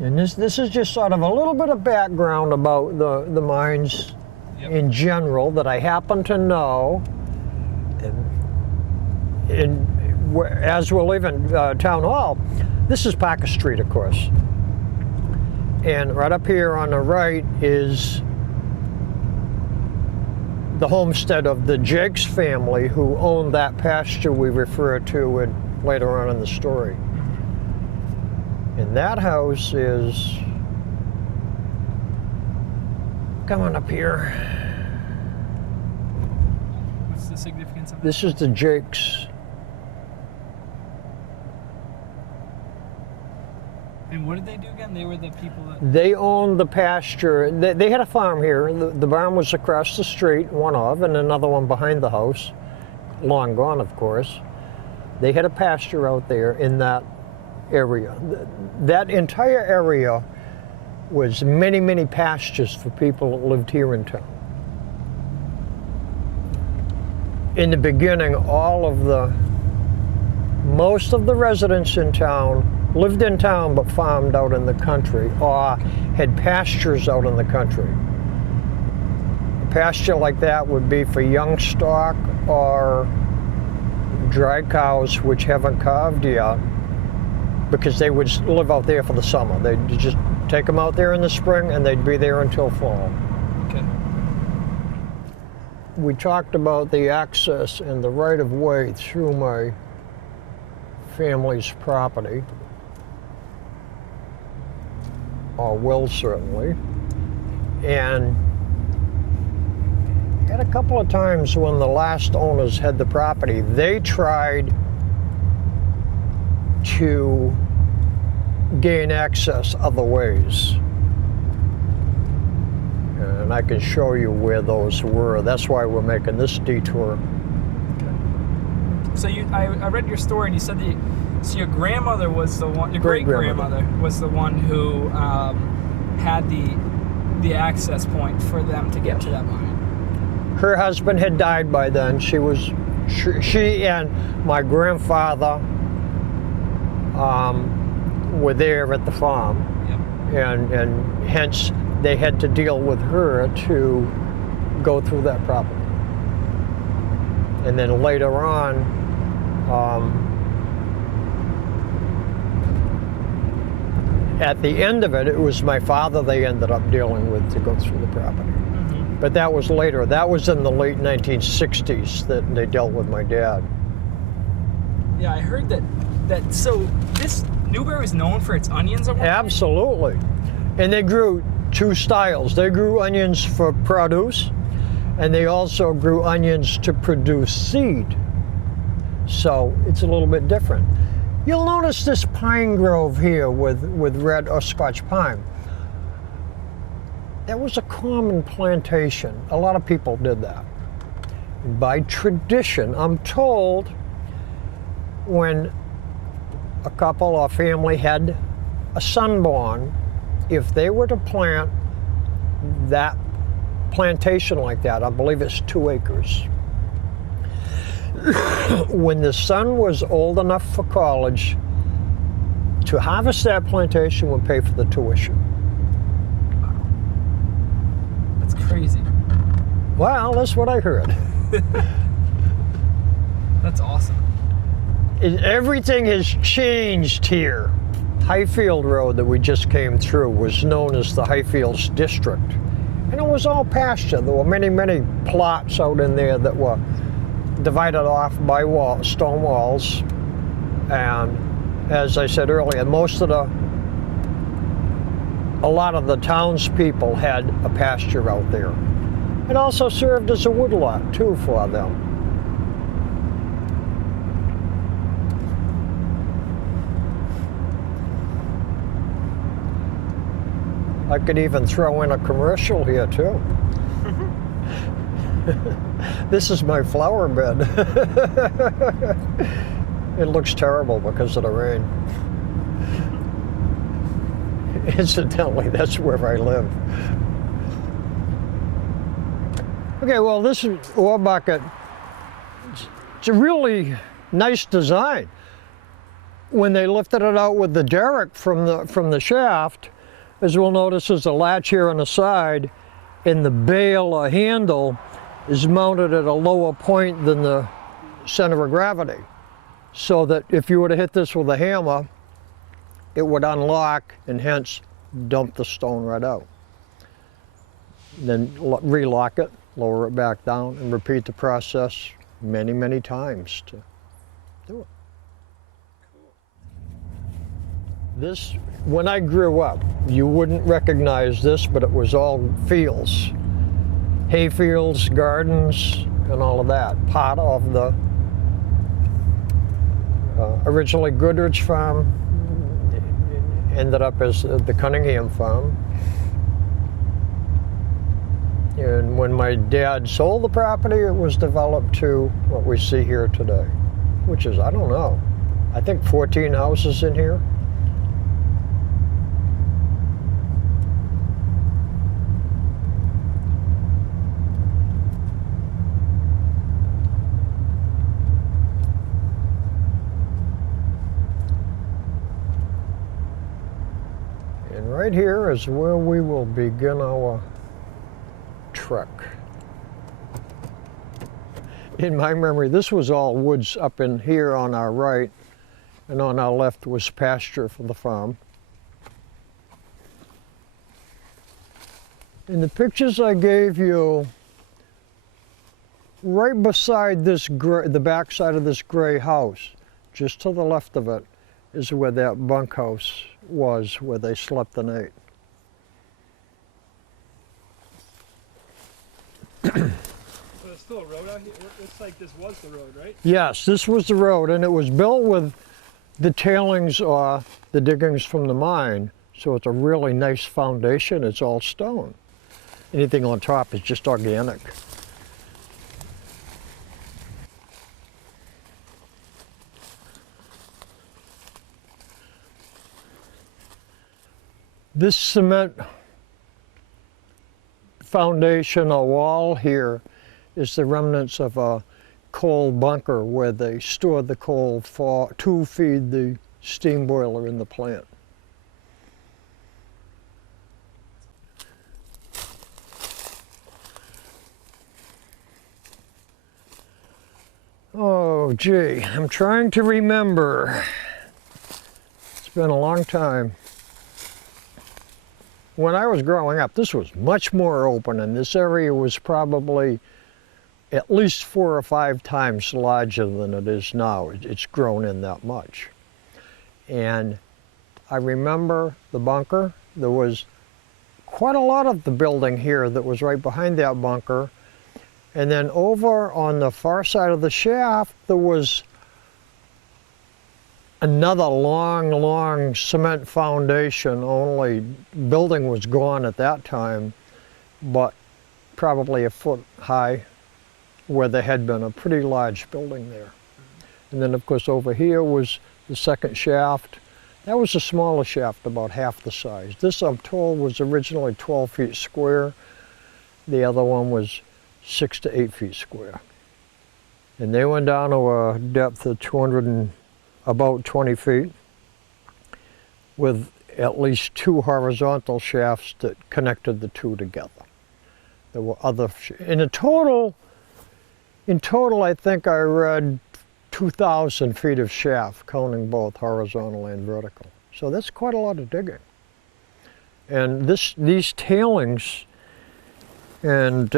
And this is just sort of a little bit of background about the mines in general that I happen to know. And as we're leaving Town Hall, this is Parker Street, of course. And right up here on the right is the homestead of the Jakes family, who owned that pasture we refer to later on in the story. And that house is, coming up here. What's the significance of that? This is the Jakes. And what did they do again? They were the people that... They owned the pasture. They had a farm here. The barn was across the street, one of, and another one behind the house. Long gone, of course. They had a pasture out there in that area. That entire area was many, many pastures for people that lived here in town. In the beginning, most of the residents in town lived in town but farmed out in the country or had pastures out in the country. A pasture like that would be for young stock or dry cows which haven't calved yet, because they would live out there for the summer. They'd just take them out there in the spring and they'd be there until fall. Okay. We talked about the access and the right-of-way through my family's property, or will certainly, and had a couple of times when the last owners had the property, they tried to gain access other ways. And I can show you where those were. That's why we're making this detour. Okay. So I read your story and you said that so your grandmother was the one, your great-grandmother was the one who had the access point for them to get to that mine. Her husband had died by then. She and my grandfather were there at the farm. Yep. And hence they had to deal with her to go through that property. And then later on, at the end of it, it was my father they ended up dealing with to go through the property. Mm-hmm. But that was later. That was in the late 1960s that they dealt with my dad. Yeah, I heard that so this Newberry was known for its onions at one point? Absolutely. And they grew two styles. They grew onions for produce, and they also grew onions to produce seed. So it's a little bit different. You'll notice this pine grove here with red or Scotch pine. That was a common plantation. A lot of people did that. And by tradition, I'm told when a couple or family had a son born, if they were to plant that plantation like that, I believe it's 2 acres, when the son was old enough for college, to harvest that plantation would pay for the tuition. Wow. That's crazy. Well, that's what I heard. That's awesome. Everything has changed here. Highfield Road that we just came through was known as the Highfields District. And it was all pasture. There were many, many plots out in there that were divided off by stone walls. And as I said earlier, a lot of the townspeople had a pasture out there. It also served as a woodlot too for them. I could even throw in a commercial here too. This is my flower bed. It looks terrible because of the rain. Incidentally, that's where I live. Okay, well, this is ore bucket. It's a really nice design. when they lifted it out with the derrick from the shaft, as we'll notice, there's a latch here on the side, and the bail or handle is mounted at a lower point than the center of gravity, so that if you were to hit this with a hammer, it would unlock and hence dump the stone right out. Then relock it, lower it back down, and repeat the process many, many times to do it. This, when I grew up, you wouldn't recognize this, but it was all fields. Hay fields, gardens, and all of that. Part of the originally Goodrich farm ended up as the Cunningham farm. And when my dad sold the property, it was developed to what we see here today, which is, I don't know, I think 14 houses in here. And right here is where we will begin our trek. In my memory, this was all woods up in here on our right, and on our left was pasture for the farm. In the pictures I gave you, right beside this the back side of this gray house, just to the left of it, is where that bunkhouse was, where they slept the night. So there's still a road out here? It looks like this was the road, right? Yes, this was the road, and it was built with the tailings or the diggings from the mine, so it's a really nice foundation. It's all stone. Anything on top is just organic. This cement foundation or wall here is the remnants of a coal bunker where they stored the coal to feed the steam boiler in the plant. Oh, gee, I'm trying to remember. It's been a long time. When I was growing up, this was much more open, and this area was probably at least 4 or 5 times larger than it is now. It's grown in that much. And I remember the bunker. There was quite a lot of the building here that was right behind that bunker. And then over on the far side of the shaft, there was another long cement foundation. Only building was gone at that time, but probably a foot high, where there had been a pretty large building there. And then of course over here was the second shaft. That was a smaller shaft, about half the size. This, I'm told, was originally 12 feet square. The other one was 6 to 8 feet square. And they went down to a depth of about 20 feet, with at least 2 horizontal shafts that connected the two together. There were other, in total, I think I read 2,000 feet of shaft, counting both horizontal and vertical. So that's quite a lot of digging. And these tailings and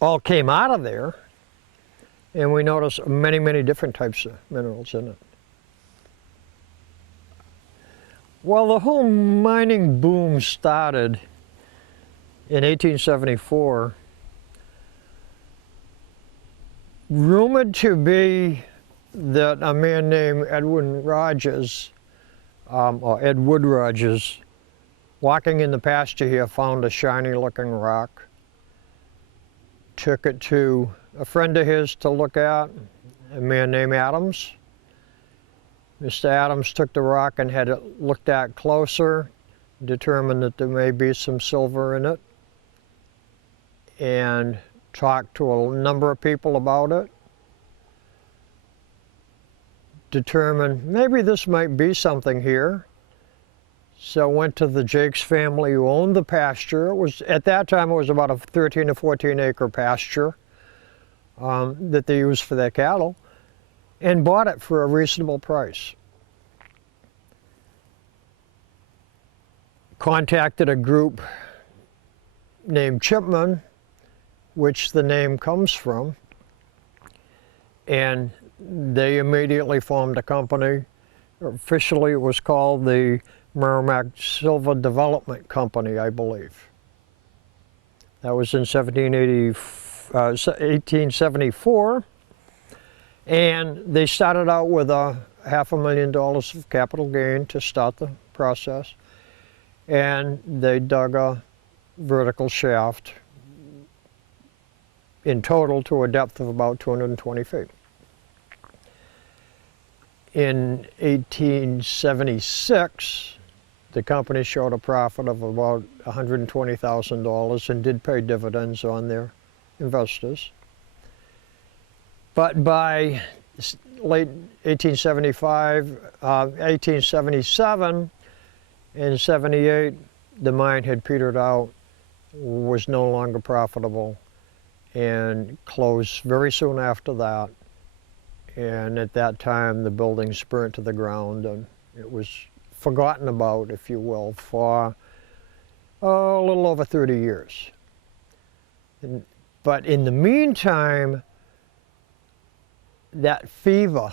all came out of there. And we notice many different types of minerals in it. Well, the whole mining boom started in 1874, rumored to be that a man named Edwin Rogers, or Edward Rogers, walking in the pasture here, found a shiny looking rock, took it to a friend of his to look at, a man named Adams. Mr. Adams took the rock and had it looked at closer, determined that there may be some silver in it, and talked to a number of people about it. determined maybe this might be something here. So went to the Jakes family who owned the pasture. It was, at that time, it was about a 13 or 14 acre pasture that they used for their cattle, and bought it for a reasonable price. Contacted a group named Chipman, which the name comes from, and they immediately formed a company. Officially, it was called the Merrimack Silver Development Company, I believe. That was in 1874, and they started out with $500,000 of capital gain to start the process, and they dug a vertical shaft in total to a depth of about 220 feet. In 1876, the company showed a profit of about $120,000 and did pay dividends on their investors. But by late 1875, 1877, and 78, the mine had petered out, was no longer profitable, and closed very soon after that. And at that time, the buildings burnt to the ground, and it was forgotten about, if you will, for a little over 30 years. But in the meantime, that fever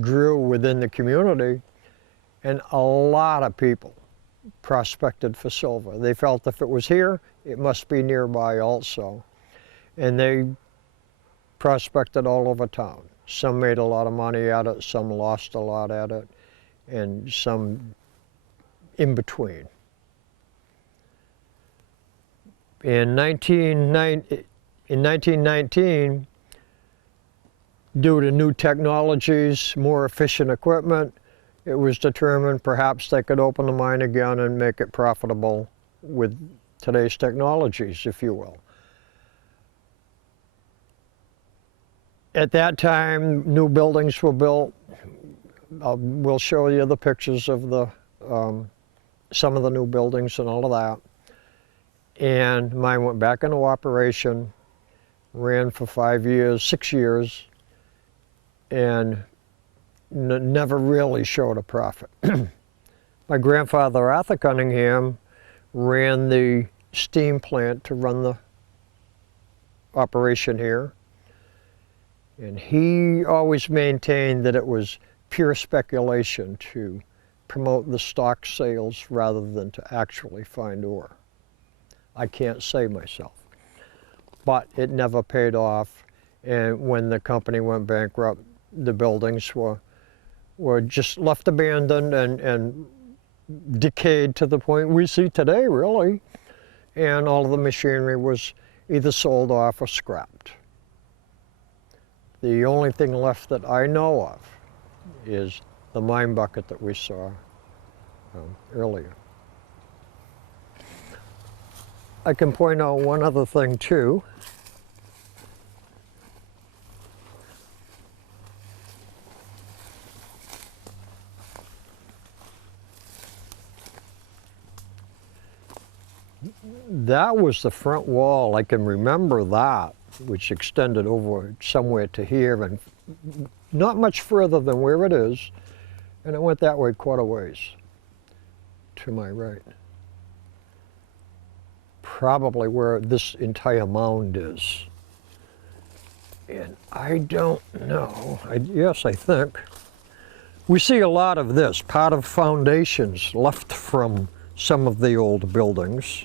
grew within the community, and a lot of people prospected for silver. They felt if it was here, it must be nearby also. And they prospected all over town. Some made a lot of money at it, some lost a lot at it, and some in between. In 1919, due to new technologies, more efficient equipment, it was determined perhaps they could open the mine again and make it profitable with today's technologies, if you will. At that time, new buildings were built. We'll show you the pictures of the some of the new buildings and all of that. And mine went back into operation, ran for 5 years, 6 years, and never really showed a profit. My grandfather, Arthur Cunningham, ran the steam plant to run the operation here. And he always maintained that it was pure speculation to promote the stock sales rather than to actually find ore. I can't say myself, but it never paid off. And when the company went bankrupt, the buildings were just left abandoned and decayed to the point we see today, really. And all of the machinery was either sold off or scrapped. The only thing left that I know of is the mine bucket that we saw earlier. I can point out one other thing too. That was the front wall. I can remember that, which extended over somewhere to here and not much further than where it is. And it went that way quite a ways to my right. Probably where this entire mound is. And I don't know. Yes, I think. We see a lot of this, part of foundations left from some of the old buildings.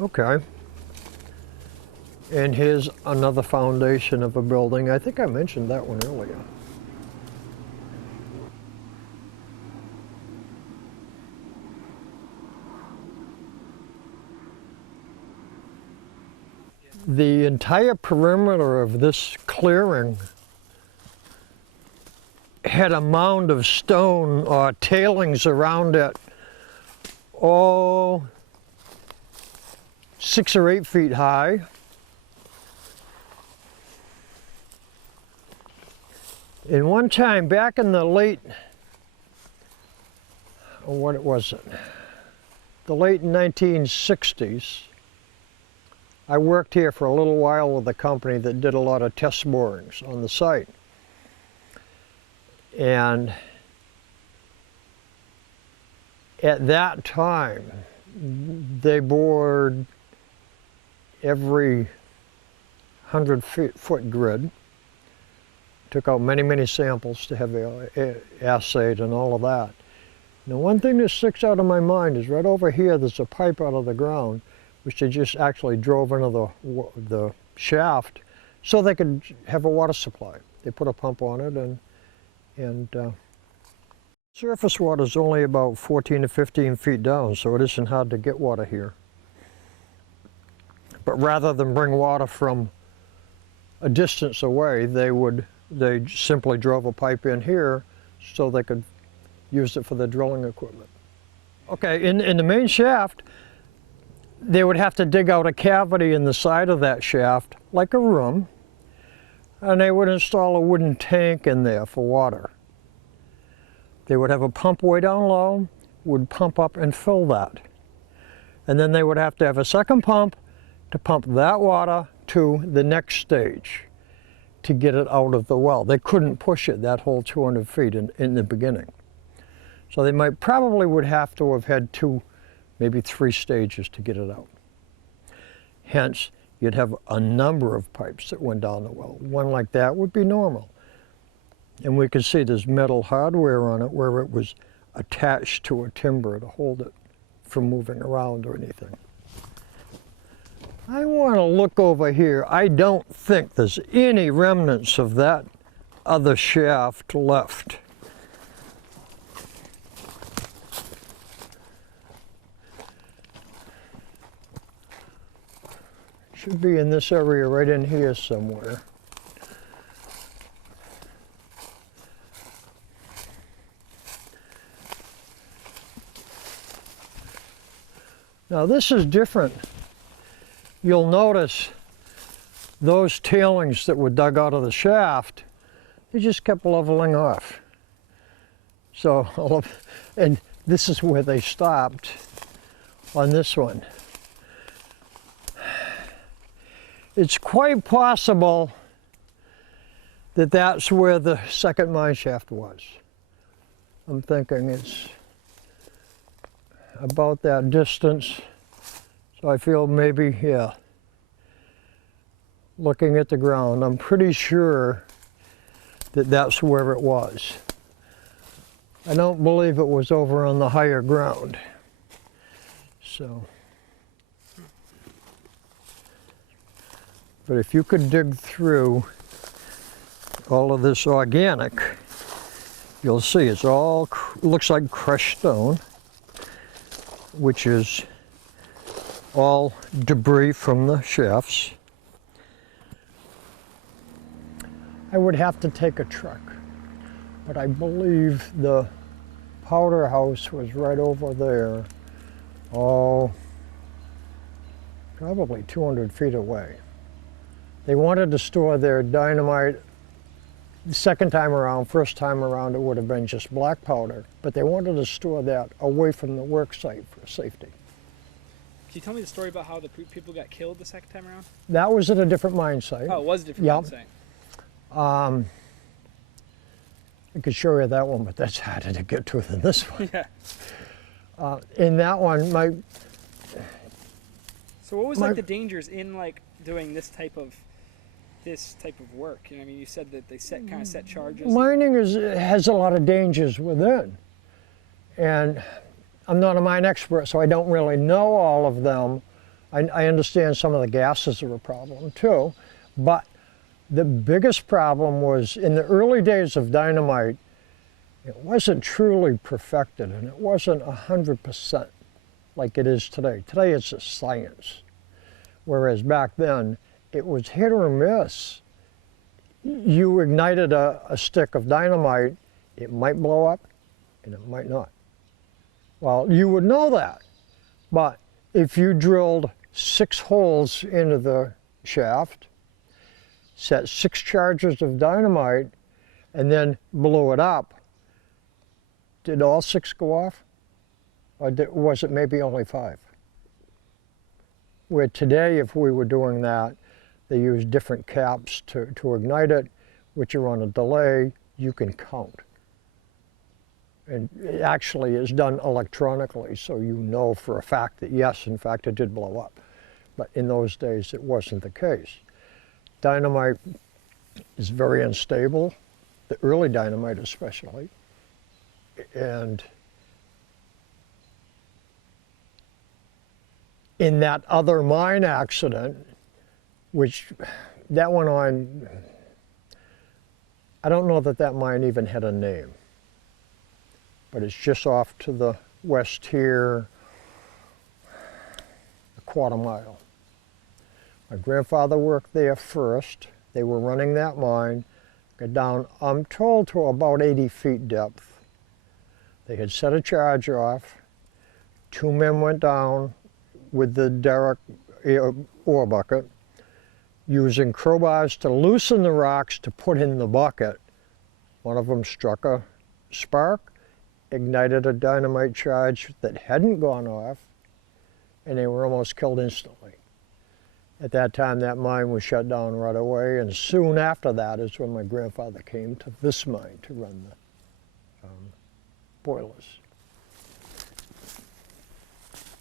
Okay. And here's another foundation of a building. I think I mentioned that one earlier. The entire perimeter of this clearing had a mound of stone or tailings around it oh, 6 or 8 feet high. And one time back in the late, what was it? The late 1960s, I worked here for a little while with a company that did a lot of test borings on the site. And at that time, they bored every 100-foot grid, took out many, many samples to have assayed and all of that. Now, one thing that sticks out of my mind is right over here, there's a pipe out of the ground, which they just actually drove into the shaft so they could have a water supply. They put a pump on it, and surface water is only about 14 to 15 feet down, so it isn't hard to get water here. But rather than bring water from a distance away, they simply drove a pipe in here so they could use it for the drilling equipment. Okay, in the main shaft, they would have to dig out a cavity in the side of that shaft, like a room, and they would install a wooden tank in there for water. They would have a pump way down low, would pump up and fill that. And then they would have to have a second pump to pump that water to the next stage to get it out of the well. They couldn't push it that whole 200 feet in the beginning. So they probably would have to have had 2, maybe 3 stages to get it out. Hence, you'd have a number of pipes that went down the well. One like that would be normal. And we can see there's metal hardware on it where it was attached to a timber to hold it from moving around or anything. I want to look over here. I don't think there's any remnants of that other shaft left. Should be in this area right in here somewhere. Now this is different. You'll notice those tailings that were dug out of the shaft, they just kept leveling off. So, and this is where they stopped on this one. It's quite possible that that's where the second mine shaft was. I'm thinking it's about that distance. So I feel maybe, yeah, looking at the ground, I'm pretty sure that that's where it was. I don't believe it was over on the higher ground. So, but if you could dig through all of this organic, you'll see it's all, looks like crushed stone, which is all debris from the shafts. I would have to take a truck, but I believe the powder house was right over there, oh, probably 200 feet away. They wanted to store their dynamite the second time around. First time around it would have been just black powder, but they wanted to store that away from the work site for safety. Can you tell me the story about how the people got killed the second time around? That was at a different mine site. Oh, it was a different mine site. I could show you that one, but that's harder to get to than this one. Yeah. In that one, So what was like the dangers in like doing this type of work? You know, I mean, you said that they kind of set charges. Mining has a lot of dangers within, and I'm not a mine expert, so I don't really know all of them. I understand some of the gases are a problem too, but the biggest problem was in the early days of dynamite, it wasn't truly perfected, and it wasn't 100% like it is today. Today it's a science, whereas back then it was hit or miss. You ignited a stick of dynamite, it might blow up and it might not. Well, you would know that But if you drilled 6 holes into the shaft, set 6 charges of dynamite, and then blew it up, did all 6 go off? Or was it maybe only 5? Where today, if we were doing that, they use different caps to ignite it, which are on a delay, you can count. And it actually is done electronically, so you know for a fact that yes, in fact, it did blow up. But in those days, it wasn't the case. Dynamite is very unstable, the early dynamite especially, and in that other mine accident, which that went on, I don't know that that mine even had a name, but it's just off to the west here, a quarter mile. My grandfather worked there first. They were running that mine, got down, I'm told, to about 80 feet depth. They had set a charge off. 2 men went down with the derrick ore bucket, using crowbars to loosen the rocks to put in the bucket. One of them struck a spark, ignited a dynamite charge that hadn't gone off, and they were almost killed instantly. At that time, that mine was shut down right away, and soon after that is when my grandfather came to this mine to run the boilers.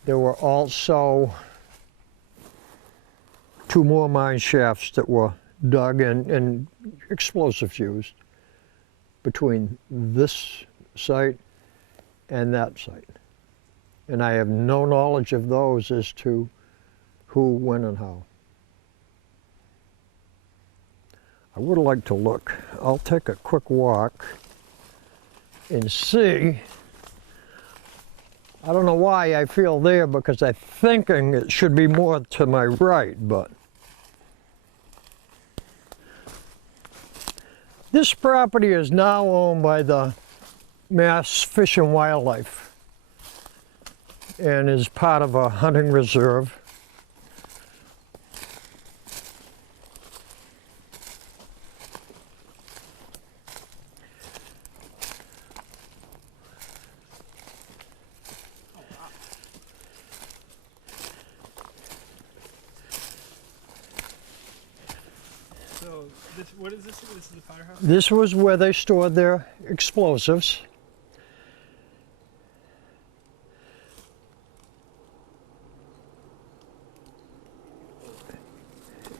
There were also 2 more mine shafts that were dug and explosives used between this site and that site. And I have no knowledge of those as to who, when, and how. I would like to look. I'll take a quick walk and see. I don't know why I feel there, because I'm thinking it should be more to my right, but this property is now owned by the Mass Fish and Wildlife and is part of a hunting reserve. So, what is this? This is the firehouse? This was where they stored their explosives.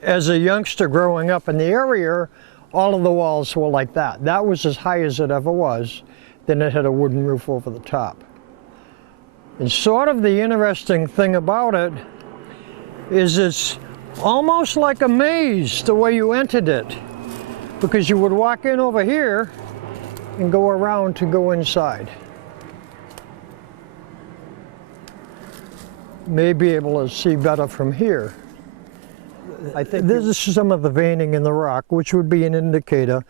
As a youngster growing up in the area, all of the walls were like that. That was as high as it ever was. Then it had a wooden roof over the top. And sort of the interesting thing about it is it's almost like a maze the way you entered it, because you would walk in over here and go around to go inside. May be able to see better from here. I think this is some of the veining in the rock, which would be an indicator.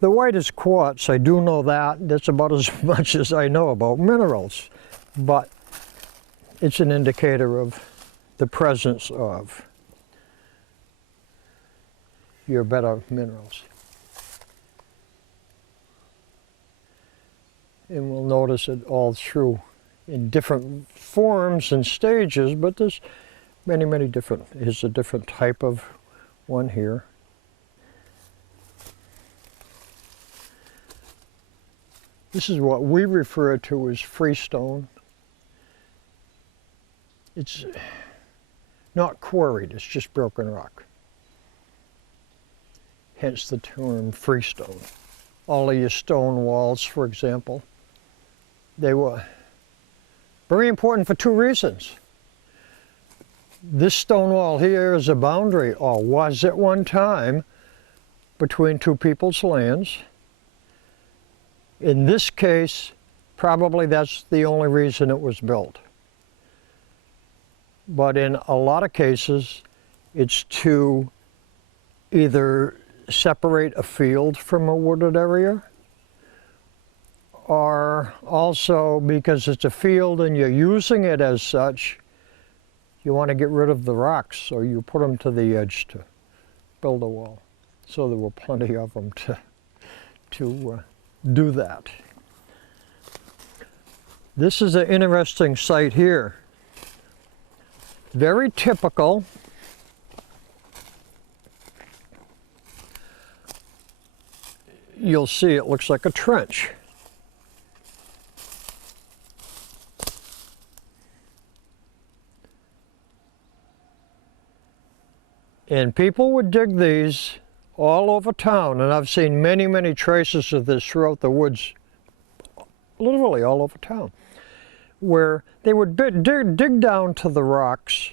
The white is quartz, I do know that. That's about as much as I know about minerals. But it's an indicator of the presence of your better minerals. And we'll notice it all through in different forms and stages, but there's many, many different. Here's a different type of one here. This is what we refer to as freestone. It's not quarried, it's just broken rock. Hence the term freestone. All of your stone walls, for example, they were very important for 2 reasons. This stone wall here is a boundary, or was at one time, between 2 people's lands. In this case, probably that's the only reason it was built. But in a lot of cases, it's to either separate a field from a wooded area, or also because it's a field and you're using it as such, you want to get rid of the rocks, so you put them to the edge to build a wall. So there were plenty of them to do that. This is an interesting site here. Very typical. You'll see it looks like a trench. And people would dig these all over town, and I've seen many, many traces of this throughout the woods, literally all over town, where they would dig down to the rocks,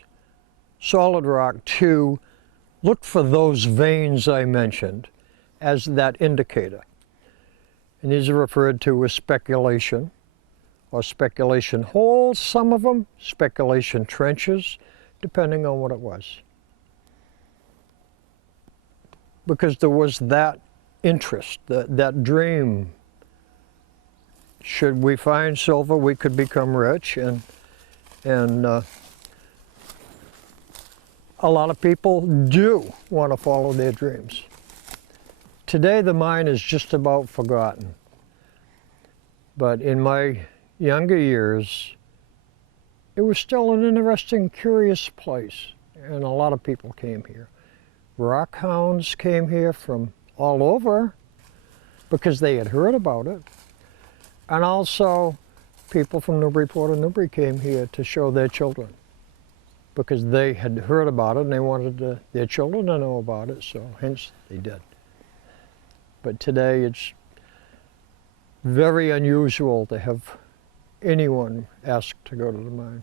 solid rock, to look for those veins I mentioned as that indicator. And these are referred to as speculation, or speculation holes, some of them, speculation trenches, depending on what it was. Because there was that interest, that dream. Should we find silver, we could become rich, and a lot of people do want to follow their dreams. Today the mine is just about forgotten, but in my younger years, it was still an interesting, curious place, and a lot of people came here. Rock hounds came here from all over because they had heard about it. And also people from Newburyport and Newbury came here to show their children because they had heard about it and they wanted their children to know about it, so hence they did. But today it's very unusual to have anyone ask to go to the mine.